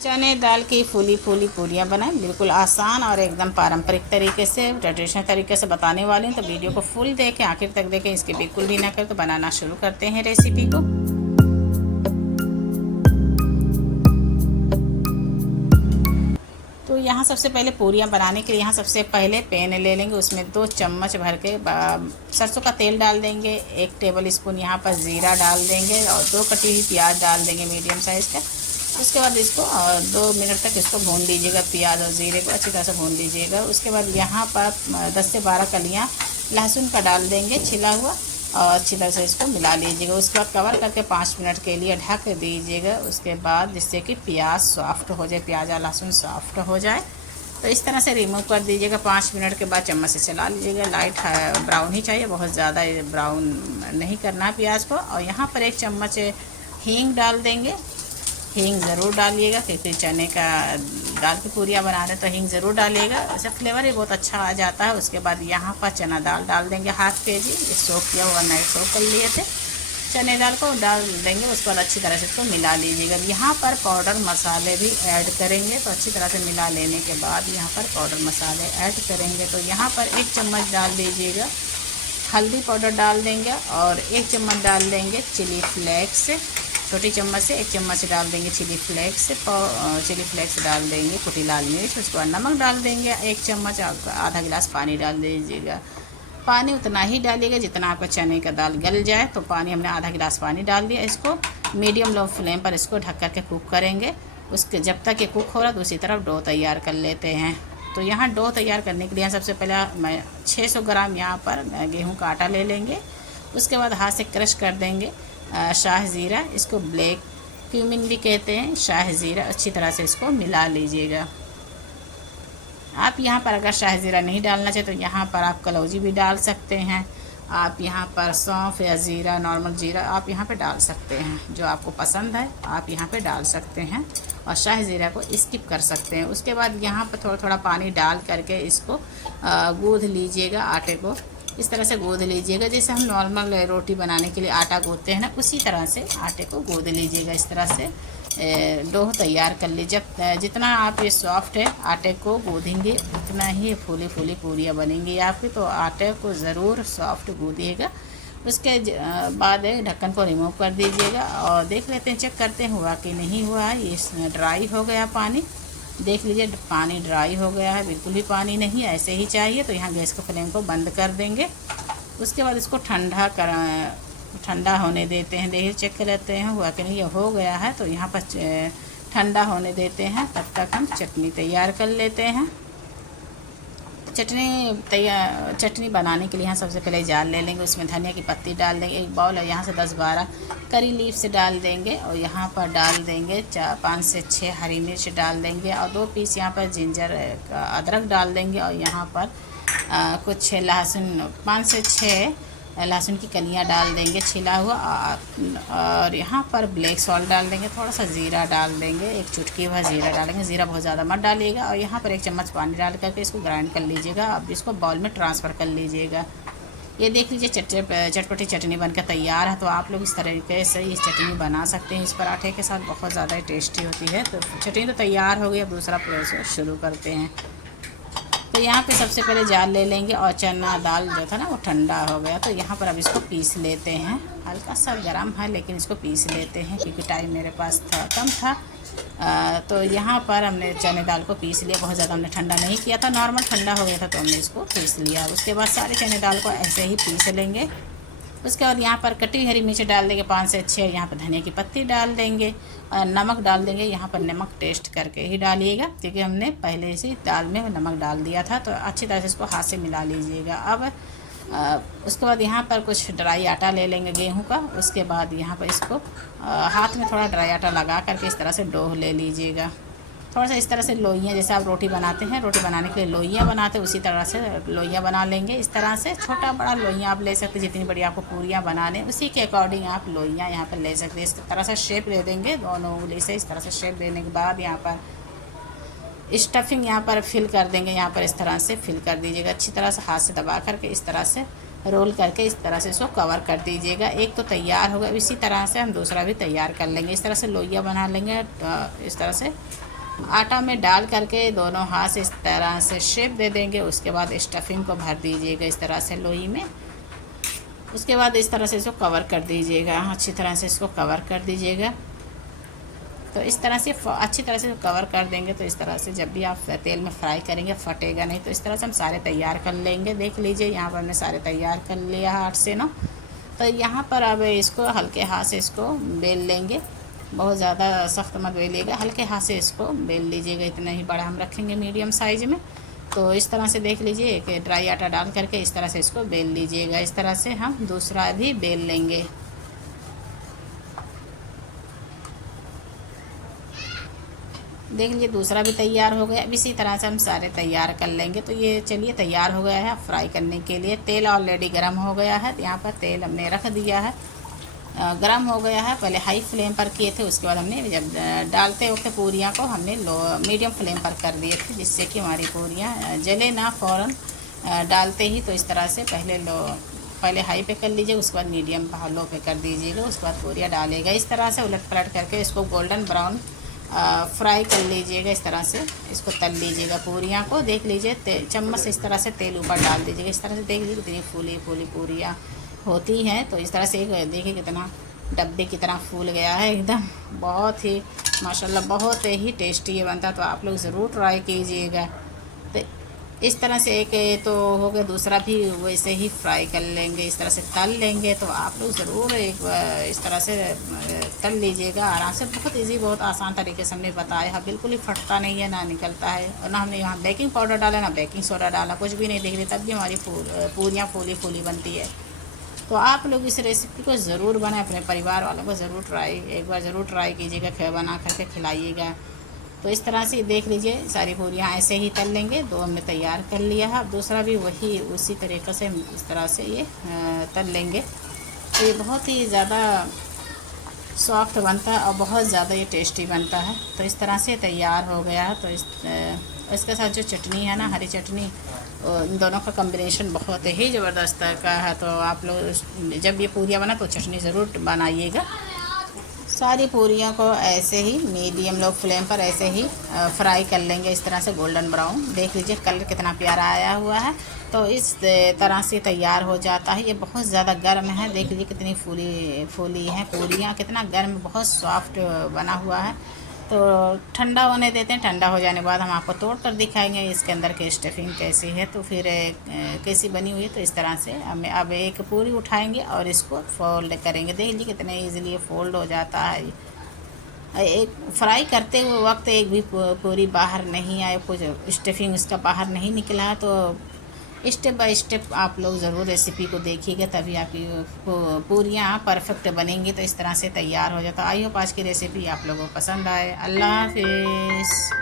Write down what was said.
चने दाल की फूली फूली पूरियाँ बनाएं, बिल्कुल आसान और एकदम पारंपरिक तरीके से, ट्रेडिशनल तरीके से बताने वाली हूँ। तो वीडियो को फुल देखें, आखिर तक देखें, इसकी बिल्कुल भी ना करें। तो बनाना शुरू करते हैं रेसिपी को। तो यहाँ सबसे पहले पूरियाँ बनाने के लिए यहाँ सबसे पहले पैन ले लेंगे, उसमें 2 चम्मच भर के सरसों का तेल डाल देंगे। 1 टेबल स्पून यहाँ पर ज़ीरा डाल देंगे और 2 कटी हुई प्याज डाल देंगे मीडियम साइज़ का। उसके बाद इसको 2 मिनट तक इसको भून लीजिएगा, प्याज और ज़ीरे को अच्छी तरह से भून लीजिएगा। उसके बाद यहाँ पर 10 से 12 कलियाँ लहसुन का डाल देंगे छिला हुआ, और अच्छी तरह से इसको मिला लीजिएगा। उसके बाद कवर करके 5 मिनट के लिए ढक दीजिएगा। उसके बाद जिससे कि प्याज सॉफ्ट हो जाए, प्याज और लहसुन सॉफ्ट हो जाए, तो इस तरह से रिमूव कर दीजिएगा। 5 मिनट के बाद चम्मच से चला लीजिएगा। लाइट ब्राउन ही चाहिए, बहुत ज़्यादा ब्राउन नहीं करना है प्याज को। और यहाँ पर 1 चम्मच हींग डाल देंगे। हींग ज़रूर डालिएगा, क्योंकि चने का दाल की पूरियाँ बना रहे हैं तो हींग ज़रूर डालिएगा, इससे फ्लेवर ही बहुत अच्छा आ जाता है। उसके बाद यहाँ पर चना दाल डाल देंगे, ½ kg सोक किया हुआ, नाइट सोक कर लिए थे। चने दाल को डाल देंगे, उस पर अच्छी तरह से इसको मिला लीजिएगा। यहाँ पर पाउडर मसाले भी ऐड करेंगे, तो अच्छी तरह से मिला लेने के बाद यहाँ पर पाउडर मसाले ऐड करेंगे। तो यहाँ पर 1 चम्मच डाल दीजिएगा हल्दी पाउडर डाल देंगे, और 1 चम्मच डाल देंगे चिली फ्लेक्स। छोटी चम्मच से 1 चम्मच डाल देंगे चिली फ्लेक्स। चिली फ्लेक्स डाल देंगे, कुटी लाल मिर्च। उसके बाद नमक डाल देंगे 1 चम्मच, आधा गिलास पानी डाल दीजिएगा। पानी उतना ही डालिएगा जितना आपका चने का दाल गल जाए। तो पानी हमने आधा गिलास पानी डाल दिया। इसको मीडियम लो फ्लेम पर इसको ढक कर के कुक करेंगे। उसके जब तक ये कुक हो रहा है, दूसरी तरफ डो तैयार कर लेते हैं। तो यहाँ डो तैयार करने के लिए सबसे पहले मैं 600 ग्राम यहाँ पर गेहूँ का आटा ले लेंगे। उसके बाद हाथ से क्रश कर देंगे शाह ज़ीरा, इसको ब्लैक क्यूमिन भी कहते हैं, शाह ज़ीरा। अच्छी तरह से इसको मिला लीजिएगा। आप यहाँ पर अगर शाह ज़ीरा नहीं डालना चाहे तो यहाँ पर आप कलौजी भी डाल सकते हैं। आप यहाँ पर सौंफ या ज़ीरा, नॉर्मल ज़ीरा आप यहाँ पे डाल सकते हैं, जो आपको पसंद है आप यहाँ पे डाल सकते हैं, और शाह ज़ीरा को स्किप कर सकते हैं। उसके बाद यहाँ पर थोड़ा थोड़ा पानी डाल करके इसको गूँध लीजिएगा। आटे को इस तरह से गूँध लीजिएगा, जैसे हम नॉर्मल रोटी बनाने के लिए आटा गूँथते हैं ना, उसी तरह से आटे को गूँध लीजिएगा। इस तरह से डो तैयार कर लीजिए। जितना आप ये सॉफ्ट है आटे को गूँधेंगे, उतना ही फूली फूली पूरियाँ बनेंगी आपकी। तो आटे को ज़रूर सॉफ्ट गूँधिएगा। उसके बाद ढक्कन को रिमूव कर दीजिएगा, और देख लेते हैं, चेक करते हैं हुआ कि नहीं हुआ है। ये ड्राई हो गया पानी, देख लीजिए पानी ड्राई हो गया है, बिल्कुल भी पानी नहीं, ऐसे ही चाहिए। तो यहाँ गैस को फ्लेम को बंद कर देंगे। उसके बाद इसको ठंडा होने देते हैं। देखिए चेक कर लेते हैं हुआ कि नहीं, ये हो गया है। तो यहाँ पर ठंडा होने देते हैं, तब तक हम चटनी तैयार कर लेते हैं। चटनी बनाने के लिए यहाँ सबसे पहले जार ले लेंगे, उसमें धनिया की पत्ती डाल देंगे। 1 बाउल है, यहाँ से 10-12 करी लीव्स डाल देंगे, और यहाँ पर डाल देंगे 5 से 6 हरी मिर्च डाल देंगे, और 2 पीस यहाँ पर जिंजर अदरक डाल देंगे। और यहाँ पर कुछ लहसुन, 5 से 6 लहसुन की कलियाँ डाल देंगे छिला हुआ, और यहाँ पर ब्लैक सॉल्ट डाल देंगे। थोड़ा सा ज़ीरा डाल देंगे, 1 चुटकी भर ज़ीरा डालेंगे, ज़ीरा बहुत ज़्यादा मत डालिएगा। और यहाँ पर 1 चम्मच पानी डाल करके इसको ग्राइंड कर लीजिएगा। अब इसको बाउल में ट्रांसफ़र कर लीजिएगा। ये देख लीजिए चटपटी चटनी बनकर तैयार है। तो आप लोग इस तरीके से ये चटनी बना सकते हैं, इस पराठे के साथ बहुत ज़्यादा टेस्टी होती है। तो चटनी तो तैयार हो गई, अब दूसरा प्रोसेस शुरू करते हैं। तो यहाँ पे सबसे पहले जार ले लेंगे, और चना दाल जो था ना वो ठंडा हो गया। तो यहाँ पर अब इसको पीस लेते हैं। हल्का सा गर्म है, लेकिन इसको पीस लेते हैं, क्योंकि टाइम मेरे पास कम था। तो यहाँ पर हमने चने दाल को पीस लिया। बहुत ज़्यादा हमने ठंडा नहीं किया था, नॉर्मल ठंडा हो गया था तो हमने इसको पीस लिया। उसके बाद सारे चने दाल को ऐसे ही पीस लेंगे। उसके बाद यहाँ पर कटी हरी मिर्च डाल देंगे 5 से 6, यहाँ पर धनिया की पत्ती डाल देंगे, नमक डाल देंगे। यहाँ पर नमक टेस्ट करके ही डालिएगा, क्योंकि हमने पहले से दाल में नमक डाल दिया था। तो अच्छी तरह से इसको हाथ से मिला लीजिएगा। अब उसके बाद यहाँ पर कुछ ड्राई आटा ले लेंगे गेहूं का। उसके बाद यहाँ पर इसको हाथ में थोड़ा ड्राई आटा लगा करके इस तरह से डोह ले लीजिएगा। थोड़ा सा इस तरह से लोइयाँ, जैसे आप रोटी बनाते हैं, रोटी बनाने के लिए लोइयाँ बनाते हैं, उसी तरह से लोइयाँ बना लेंगे। इस तरह से छोटा बड़ा लोइयाँ आप ले सकते हैं, जितनी बड़ी आपको पूरियाँ बनाने उसी के अकॉर्डिंग आप लोइयाँ यहाँ पर ले सकते हैं। इस तरह से शेप दे देंगे दोनों उंगली से। इस तरह से शेप देने के बाद यहाँ पर स्टफिंग यहाँ पर फिल कर देंगे। यहाँ पर इस तरह से फिल कर दीजिएगा, अच्छी तरह से हाथ से दबा करके इस तरह से रोल करके इस तरह से इसको कवर कर दीजिएगा। एक तो तैयार होगा, इसी तरह से हम दूसरा भी तैयार कर लेंगे। इस तरह से लोइयाँ बना लेंगे। इस तरह से आटा में डाल करके दोनों हाथ से इस तरह से शेप दे देंगे। उसके बाद स्टफिंग को भर दीजिएगा इस तरह से लोई में। उसके बाद इस तरह से इसको कवर कर दीजिएगा, अच्छी तरह से इसको कवर कर दीजिएगा। तो इस तरह से अच्छी तरह से कवर कर देंगे तो इस तरह से जब भी आप तेल में फ्राई करेंगे फटेगा नहीं। तो इस तरह से हम सारे तैयार कर लेंगे। देख लीजिए यहाँ पर हमने सारे तैयार कर लिया है 8 से 9। तो यहाँ पर अब इसको हल्के हाथ से इसको बेल लेंगे। बहुत ज़्यादा सख्त मत बेलिएगा, हल्के हाथ से इसको बेल लीजिएगा। इतना ही बड़ा हम रखेंगे मीडियम साइज़ में। तो इस तरह से देख लीजिए कि ड्राई आटा डाल करके इस तरह से इसको बेल लीजिएगा। इस तरह से हम दूसरा भी बेल लेंगे। देख लीजिए दूसरा भी तैयार हो गया। अब इसी तरह से हम सारे तैयार कर लेंगे। तो ये चलिए तैयार हो गया है फ्राई करने के लिए। तेल ऑलरेडी गर्म हो गया है। यहाँ पर तेल हमने रख दिया है, गर्म हो गया है। पहले हाई फ्लेम पर किए थे, उसके बाद हमने जब डालते वक्त पूरियाँ को हमने लो मीडियम फ्लेम पर कर दिए थे, जिससे कि हमारी पूरियाँ जले ना फ़ौरन डालते ही। तो इस तरह से पहले हाई पे कर लीजिए, उसके बाद मीडियम लो पे कर दीजिएगा, उसके बाद पूरियाँ डालेगा। इस तरह से उलट पलट करके इसको गोल्डन ब्राउन फ्राई कर लीजिएगा। इस तरह से इसको तल लीजिएगा पूरियाँ को। देख लीजिए चम्मच से इस तरह से तेल ऊपर डाल दीजिएगा। इस तरह से देख लीजिए कितनी फूली फूली पूरियाँ होती हैं। तो इस तरह से देखिए कितना डब्बे की तरह फूल गया है एकदम। बहुत ही माशाल्लाह बहुत ही टेस्टी ये बनता है। तो आप लोग ज़रूर ट्राई कीजिएगा। तो इस तरह से एक तो हो गया, दूसरा भी वैसे ही फ्राई कर लेंगे, इस तरह से तल लेंगे। तो आप लोग ज़रूर एक इस तरह से तल लीजिएगा आराम से। बहुत इजी, बहुत आसान तरीके से हमने बताया है। बिल्कुल ही फटता नहीं है, ना निकलता है, और ना हमने यहाँ बेकिंग पाउडर डाला, ना बेकिंग सोडा डाला, कुछ भी नहीं। देख रही तब भी हमारी पूरियाँ फूली फूली बनती है। तो आप लोग इस रेसिपी को ज़रूर बनाएं, अपने परिवार वालों को ज़रूर एक बार ज़रूर ट्राई कीजिएगा, बना करके खिलाइएगा। तो इस तरह से देख लीजिए सारी पूरियाँ ऐसे ही तल लेंगे। 2 हमने तैयार कर लिया है। अब दूसरा भी वही उसी तरीक़े से इस तरह से ये तल लेंगे। तो ये बहुत ही ज़्यादा सॉफ्ट बनता है और बहुत ज़्यादा ये टेस्टी बनता है। तो इस तरह से तैयार हो गया है। तो इसके साथ जो चटनी है ना, हरी चटनी, इन दोनों का कॉम्बिनेशन बहुत ही ज़बरदस्त का है। तो आप लोग जब ये पूरियाँ बना तो चटनी ज़रूर बनाइएगा। सारी पूरियों को ऐसे ही मीडियम लो फ्लेम पर ऐसे ही फ्राई कर लेंगे, इस तरह से गोल्डन ब्राउन। देख लीजिए कलर कितना प्यारा आया हुआ है। तो इस तरह से तैयार हो जाता है। ये बहुत ज़्यादा गर्म है, देख लीजिए कितनी फूली फूली हैं पूरियाँ, कितना गर्म, बहुत सॉफ्ट बना हुआ है। तो ठंडा होने देते हैं, ठंडा हो जाने के बाद हम आपको तोड़ कर दिखाएंगे इसके अंदर की स्टफिंग कैसी है, तो फिर कैसी बनी हुई है। तो इस तरह से हमें अब एक पूरी उठाएंगे और इसको फोल्ड करेंगे। देख लीजिए कितने ईजिली फोल्ड हो जाता है। एक फ्राई करते हुए वक्त एक भी पूरी बाहर नहीं आए, कुछ स्टफिंग उसका बाहर नहीं निकला है। तो स्टेप बाय स्टेप आप लोग ज़रूर रेसिपी को देखिएगा, तभी आपकी पूरियाँ परफेक्ट बनेंगी। तो इस तरह से तैयार हो जाता है। आई होप आज की रेसिपी आप लोगों को पसंद आए। अल्लाह हाफिज़।